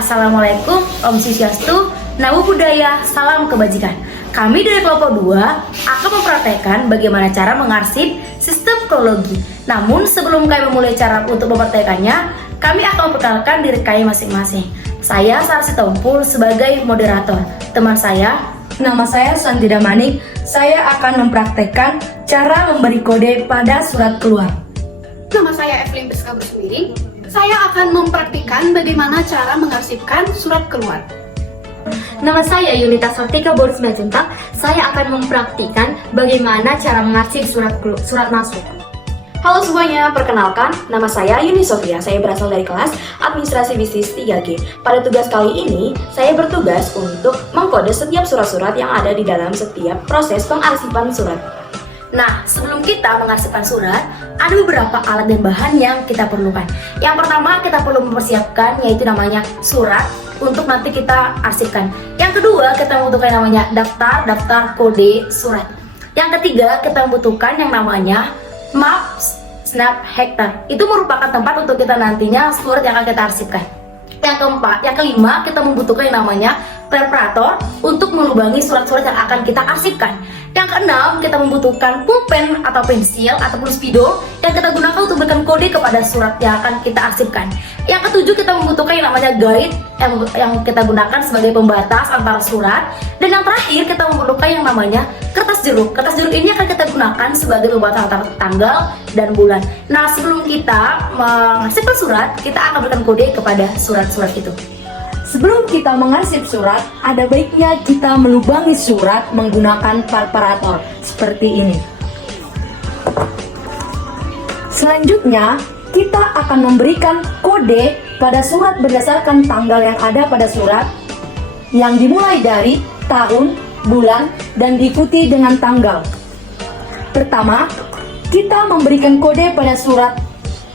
Assalamualaikum, Om Swastiastu, Namo Buddhaya, salam kebajikan. Kami dari kelompok 2 akan mempraktekkan bagaimana cara mengarsip sistem kronologi. Namun sebelum kami memulai cara untuk mempraktekannya, kami akan memperkenalkan diri kami masing-masing. Saya Sarsi Tompul sebagai moderator. Teman saya, nama saya Santida Manik. Saya akan mempraktekkan cara memberi kode pada surat keluar. Nama saya Evelyn Priska Bersemiring. Saya akan mempraktikkan bagaimana cara mengarsipkan surat keluar. Nama saya Yulita Sartika Boris Simanjuntak. Saya akan mempraktikkan bagaimana cara mengarsip surat masuk. Halo semuanya, perkenalkan, nama saya Yuni Sofia. Saya berasal dari kelas Administrasi Bisnis 3G. Pada tugas kali ini, saya bertugas untuk mengkode setiap surat-surat yang ada di dalam setiap proses pengarsipan surat. nah sebelum kita mengarsipkan surat, ada beberapa alat dan bahan yang kita perlukan. Yang pertama, kita perlu mempersiapkan yaitu namanya surat untuk nanti kita arsipkan. Yang kedua, kita membutuhkan namanya daftar kode surat. Yang ketiga, kita membutuhkan yang namanya map snap hektar. Itu merupakan tempat untuk kita nantinya surat yang akan kita arsipkan. Yang kelima, kita membutuhkan yang namanya preparator untuk melubangi surat-surat yang akan kita arsipkan. Yang keenam, kita membutuhkan pulpen atau pensil ataupun spidol yang kita gunakan untuk memberikan kode kepada surat yang akan kita arsipkan. Yang ketujuh, kita membutuhkan yang namanya guide yang kita gunakan sebagai pembatas antara surat. Dan yang terakhir, kita membutuhkan yang namanya kertas jeruk. Kertas jeruk ini akan kita gunakan sebagai pembatas antara tanggal dan bulan. Nah, sebelum kita mengarsipkan surat, kita akan berikan kode kepada surat-surat itu. Sebelum kita mengarsip surat, ada baiknya kita melubangi surat menggunakan preparator seperti ini. Selanjutnya, kita akan memberikan kode pada surat berdasarkan tanggal yang ada pada surat, yang dimulai dari tahun, bulan, dan diikuti dengan tanggal. Pertama, kita memberikan kode pada surat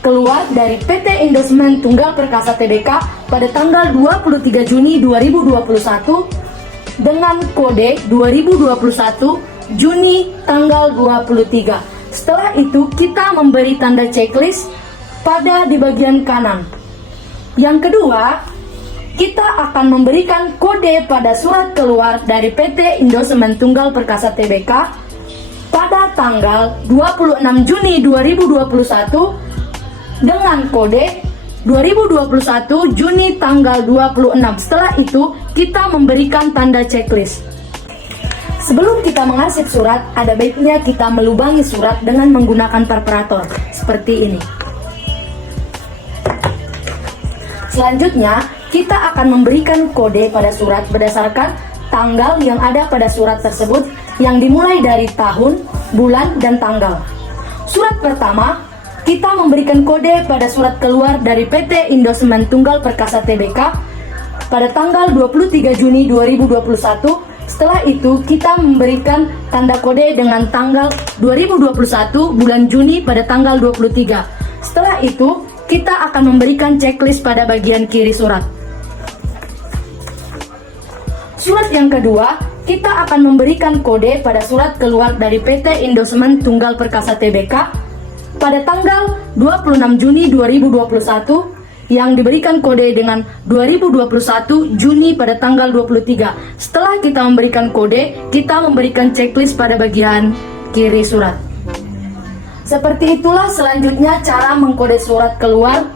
keluar dari PT Indosimen Tunggal Perkasa Tbk pada tanggal 23 Juni 2021 dengan kode 2021 Juni tanggal 23. Setelah itu kita memberi tanda checklist pada di bagian kanan. Yang kedua, kita akan memberikan kode pada surat keluar dari PT Indosimen Tunggal Perkasa Tbk pada tanggal 26 Juni 2021 dengan kode 2021 Juni tanggal 26. Setelah itu, kita memberikan tanda checklist. Sebelum kita mengarsip surat, ada baiknya kita melubangi surat dengan menggunakan preparator seperti ini. Selanjutnya, kita akan memberikan kode pada surat berdasarkan tanggal yang ada pada surat tersebut yang dimulai dari tahun, bulan, dan tanggal. Surat pertama, kita memberikan kode pada surat keluar dari PT Indosimen Tunggal Perkasa Tbk pada tanggal 23 Juni 2021. Setelah itu, kita memberikan tanda kode dengan tanggal 2021 bulan Juni pada tanggal 23. Setelah itu, kita akan memberikan checklist pada bagian kiri surat. Surat yang kedua, kita akan memberikan kode pada surat keluar dari PT Indosimen Tunggal Perkasa Tbk pada tanggal 26 Juni 2021 yang diberikan kode dengan 2021 Juni pada tanggal 23. Setelah kita memberikan kode, kita memberikan checklist pada bagian kiri surat. Seperti itulah selanjutnya cara mengkode surat keluar.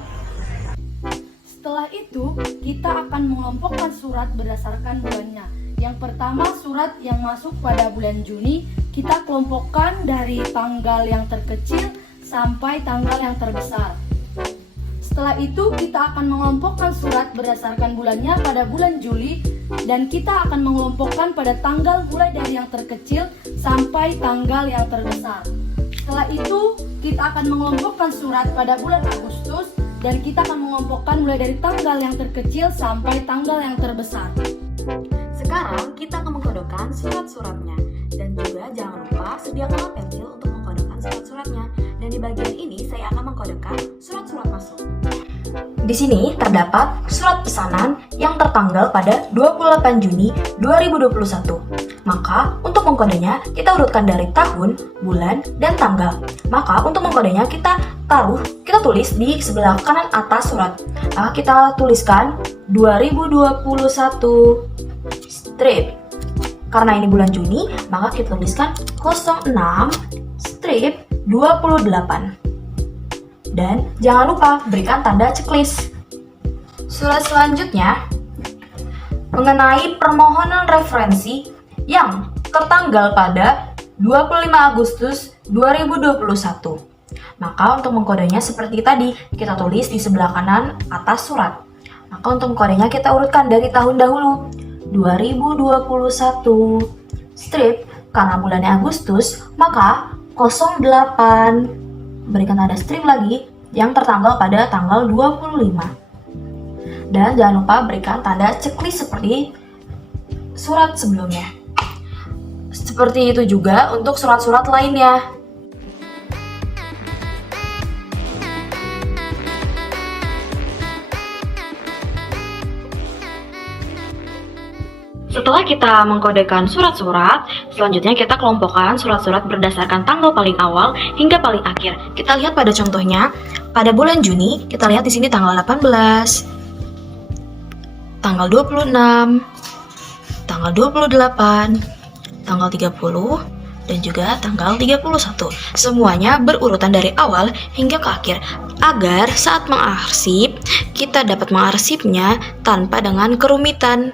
Setelah itu, kita akan mengelompokkan surat berdasarkan bulannya. Yang pertama, surat yang masuk pada bulan Juni, kita kelompokkan dari tanggal yang terkecil sampai tanggal yang terbesar. Setelah itu, kita akan mengelompokkan surat berdasarkan bulannya pada bulan Juli, dan kita akan mengelompokkan pada tanggal mulai dari yang terkecil sampai tanggal yang terbesar. Setelah itu, kita akan mengelompokkan surat pada bulan Agustus, dan kita akan mengelompokkan mulai dari tanggal yang terkecil sampai tanggal yang terbesar. Sekarang kita akan mengkodekan surat-suratnya. Dan juga jangan lupa sediakanlah pensil untuk mengkodekan surat-suratnya. Dan di bagian ini saya akan mengkodekan surat-surat masuk. Di sini terdapat surat pesanan yang tertanggal pada 28 Juni 2021. Maka untuk mengkodenya kita urutkan dari tahun, bulan, dan tanggal. Maka untuk mengkodenya kita tulis di sebelah kanan atas surat. Kita tuliskan 2021 strip. Karena ini bulan Juni, maka kita tuliskan 06 strip 28. Dan jangan lupa berikan tanda checklist. Surat selanjutnya mengenai permohonan referensi yang tertanggal pada 25 Agustus 2021. Maka untuk mengkodenya seperti tadi, kita tulis di sebelah kanan atas surat. Maka untuk mengkodenya kita urutkan dari tahun dahulu. 2021 strip, karena bulannya Agustus, maka 08. Berikan tanda strip lagi yang tertanggal pada tanggal 25. Dan jangan lupa berikan tanda checklist seperti surat sebelumnya. Seperti itu juga untuk surat-surat lainnya. Setelah kita mengkodekan surat-surat, selanjutnya kita kelompokkan surat-surat berdasarkan tanggal paling awal hingga paling akhir. Kita lihat pada contohnya, pada bulan Juni, kita lihat di sini tanggal 18, tanggal 26, tanggal 28, tanggal 30, dan juga tanggal 31. Semuanya berurutan dari awal hingga ke akhir, agar saat mengarsip, kita dapat mengarsipnya tanpa dengan kerumitan.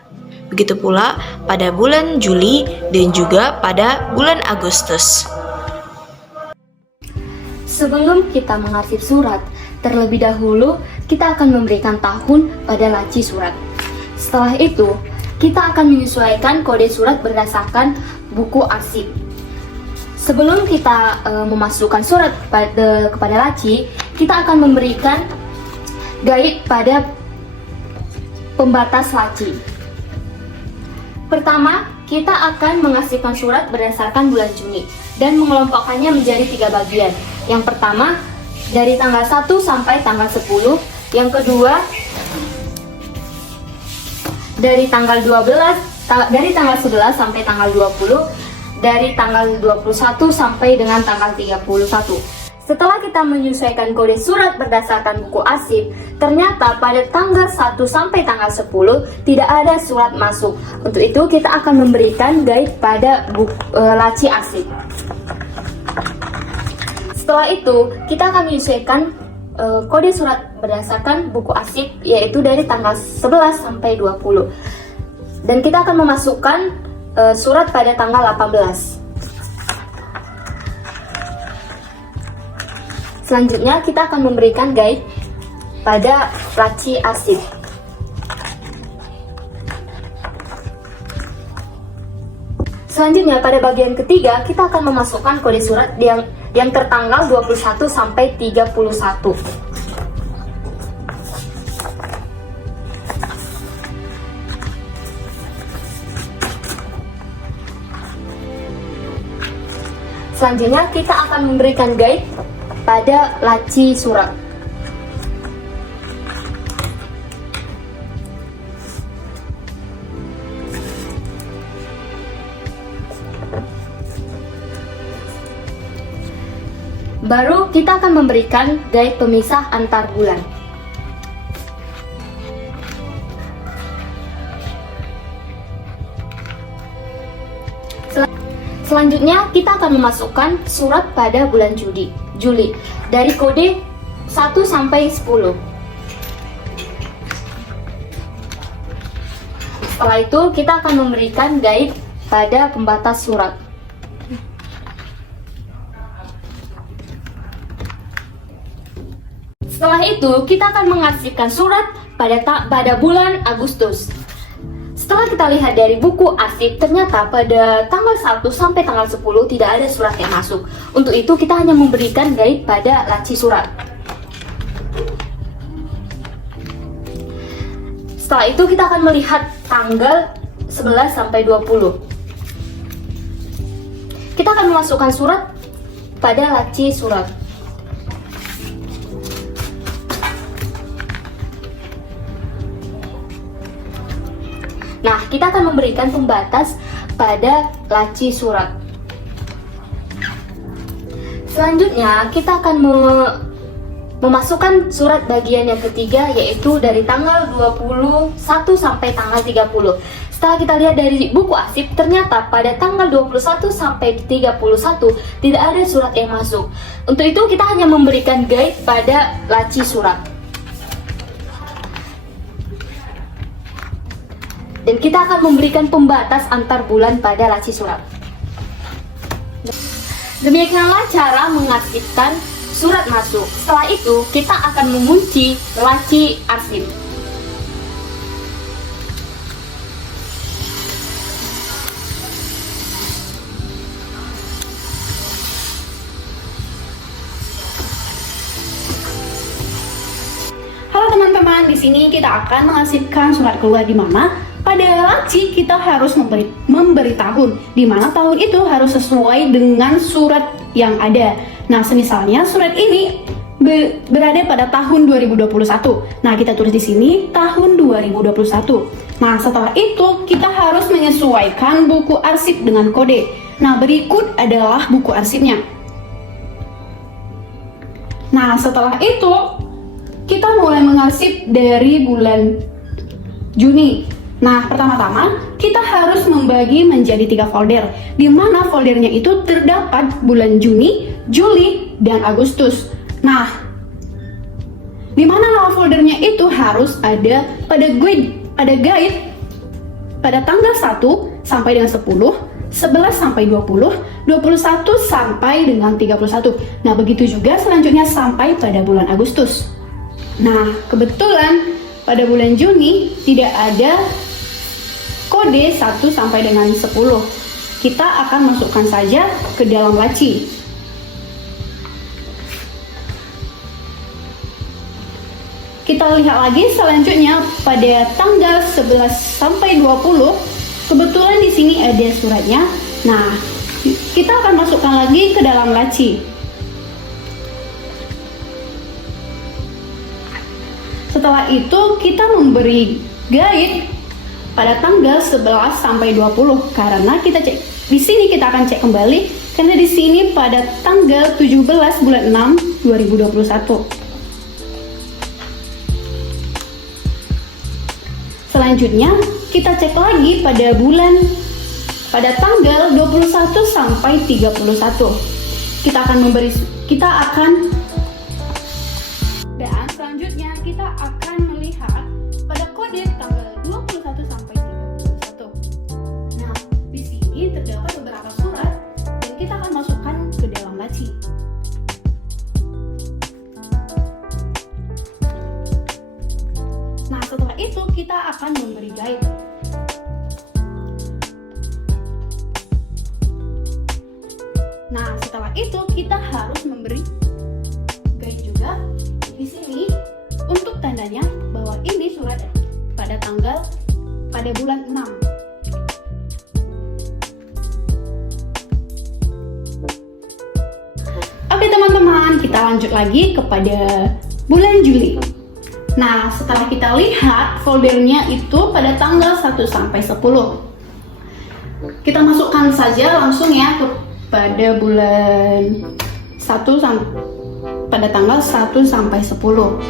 Begitu pula pada bulan Juli dan juga pada bulan Agustus. Sebelum kita mengarsip surat, terlebih dahulu kita akan memberikan tahun pada laci surat. Setelah itu, kita akan menyesuaikan kode surat berdasarkan buku arsip. Sebelum kita memasukkan surat kepada laci, kita akan memberikan guide pada pembatas laci. Pertama, kita akan mengarsipkan surat berdasarkan bulan Juni dan mengelompokkannya menjadi 3 bagian. Yang pertama, dari tanggal 1 sampai tanggal 10. Yang kedua, dari tanggal 11 sampai tanggal 20. Dari tanggal 21 sampai dengan tanggal 31. Setelah kita menyesuaikan kode surat berdasarkan buku arsip, ternyata pada tanggal 1 sampai tanggal 10 tidak ada surat masuk. Untuk itu kita akan memberikan guide pada laci arsip. Setelah itu kita akan menyesuaikan kode surat berdasarkan buku arsip, yaitu dari tanggal 11 sampai 20. Dan kita akan memasukkan surat pada tanggal 18. Selanjutnya kita akan memberikan guide pada laci arsip. Selanjutnya pada bagian ketiga kita akan memasukkan kode surat yang tertanggal 21 sampai 31. Selanjutnya kita akan memberikan guide pada laci surat. Baru kita akan memberikan guide pemisah antar bulan. Selanjutnya kita akan memasukkan surat pada bulan Juli dari kode 1 sampai 10. Setelah itu kita akan memberikan guide pada pembatas surat. Setelah itu kita akan mengarsipkan surat pada bulan Agustus. Setelah kita lihat dari buku arsip, ternyata pada tanggal 1 sampai tanggal 10 tidak ada surat yang masuk. Untuk itu kita hanya memberikan guide pada laci surat. Setelah itu kita akan melihat tanggal 11 sampai 20. Kita akan memasukkan surat pada laci surat. Nah, kita akan memberikan pembatas pada laci surat. Selanjutnya, kita akan memasukkan surat bagian yang ketiga, yaitu dari tanggal 21 sampai tanggal 30. Setelah kita lihat dari buku arsip, ternyata pada tanggal 21 sampai 31 tidak ada surat yang masuk. Untuk itu kita hanya memberikan guide pada laci surat. Dan kita akan memberikan pembatas antar bulan pada laci surat. Demikianlah cara mengarsipkan surat masuk. Setelah itu kita akan mengunci laci arsip. Halo teman-teman, di sini kita akan mengarsipkan surat keluar di mana pada laci kita harus memberi tahun, di mana tahun itu harus sesuai dengan surat yang ada. Nah, semisalnya surat ini berada pada tahun 2021. Nah, kita tulis di sini tahun 2021. Nah, setelah itu kita harus menyesuaikan buku arsip dengan kode. Nah, berikut adalah buku arsipnya. Nah, setelah itu kita mulai mengarsip dari bulan Juni. Nah, pertama-tama kita harus membagi menjadi 3 folder, di mana foldernya itu terdapat bulan Juni, Juli, dan Agustus. Nah, di mana nama foldernya itu harus ada pada guide pada tanggal 1 sampai dengan 10, 11 sampai 20, 21 sampai dengan 31. Nah, begitu juga selanjutnya sampai pada bulan Agustus. Nah, kebetulan pada bulan Juni tidak ada kode 1 sampai dengan 10. Kita akan masukkan saja ke dalam laci. Kita lihat lagi selanjutnya pada tanggal 11 sampai 20. Kebetulan di sini ada suratnya. Nah, kita akan masukkan lagi ke dalam laci. Setelah itu kita memberi guide pada tanggal 11 sampai 20 karena kita cek di sini, kita akan cek kembali karena di sini pada tanggal 17 bulan 6 2021. Selanjutnya kita cek lagi pada tanggal 21 sampai 31. Dan selanjutnya kita akan melihat pada kode tanggal 21 sampai 31. Nah, di sini terdapat beberapa surat dan kita akan masukkan ke dalam laci. Nah, setelah itu kita akan memberi guide. Nah, setelah itu kita harus memberi guide juga di sini untuk tandanya bahwa ini surat pada bulan 6. Oke teman-teman, kita lanjut lagi kepada bulan Juli. Nah, setelah kita lihat foldernya itu pada tanggal 1 sampai 10. Kita masukkan saja langsung ya pada bulan 1 pada tanggal 1 sampai 10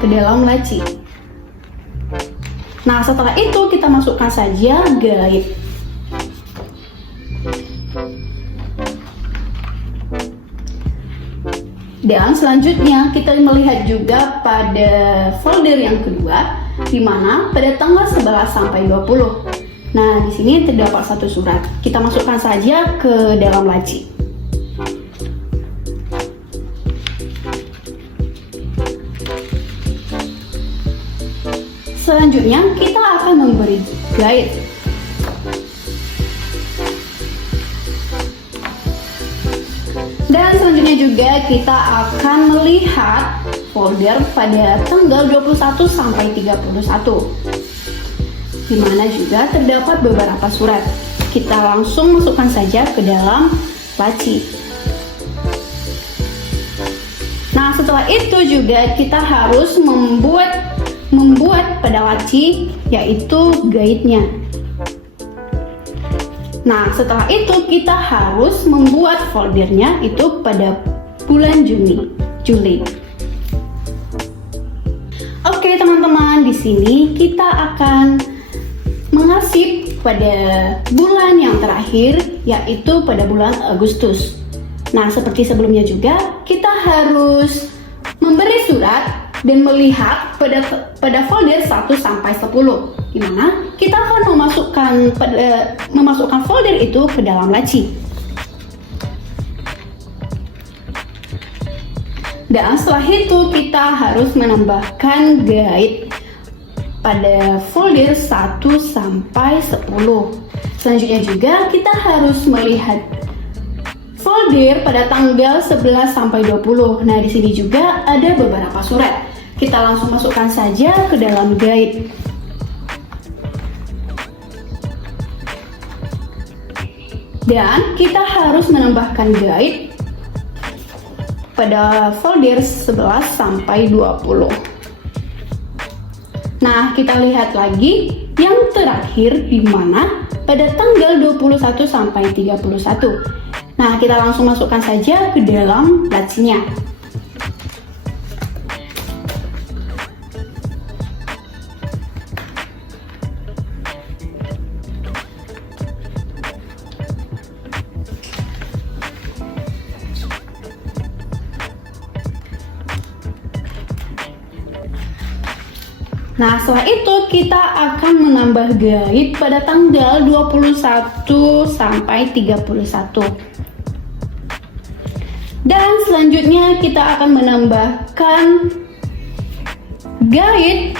ke dalam laci. Nah, setelah itu kita masukkan saja guide. Dan selanjutnya kita melihat juga pada folder yang kedua, di mana pada tanggal 11 sampai 20. Nah, di sini terdapat satu surat. Kita masukkan saja ke dalam laci. Selanjutnya kita akan memberi guide. Dan selanjutnya juga kita akan melihat folder pada tanggal 21 sampai 31. Di mana juga terdapat beberapa surat. Kita langsung masukkan saja ke dalam laci. Nah, setelah itu juga kita harus membuat pada laci, yaitu guide-nya. Nah, setelah itu kita harus membuat foldernya itu pada bulan Juli. teman-teman, di sini kita akan mengarsip pada bulan yang terakhir, yaitu pada bulan Agustus. Nah, seperti sebelumnya juga, kita harus memberi surat dan melihat pada folder 1 sampai 10, di mana kita akan memasukkan folder itu ke dalam laci. Dan setelah itu kita harus menambahkan guide pada folder 1 sampai 10. Selanjutnya juga kita harus melihat folder pada tanggal 11 sampai 20. Nah, di sini juga ada beberapa surat. Kita langsung masukkan saja ke dalam guide. Dan kita harus menambahkan guide pada folder 11 sampai 20. Nah, kita lihat lagi yang terakhir di mana pada tanggal 21 sampai 31. Nah, kita langsung masukkan saja ke dalam lacinya. Nah, setelah itu kita akan menambah guide pada tanggal 21 sampai 31. Dan selanjutnya kita akan menambahkan guide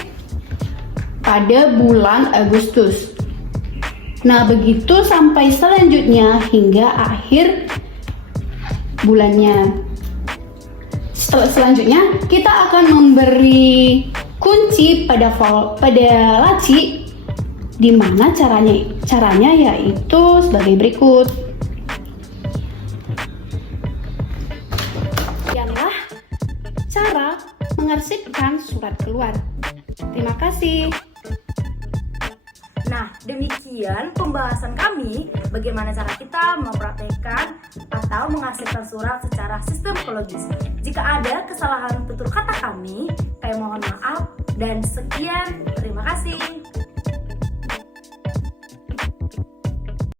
pada bulan Agustus. Nah, begitu sampai selanjutnya hingga akhir bulannya. Selanjutnya kita akan memberi kunci pada laci, di mana caranya yaitu sebagai berikut. Demikianlah cara mengarsipkan surat keluar. Terima kasih. Nah, demikian pembahasan kami bagaimana cara kita mempraktekkan atau mengarsipkan surat secara sistematis. Jika ada kesalahan tutur kata kami mohon maaf dan sekian, terima kasih.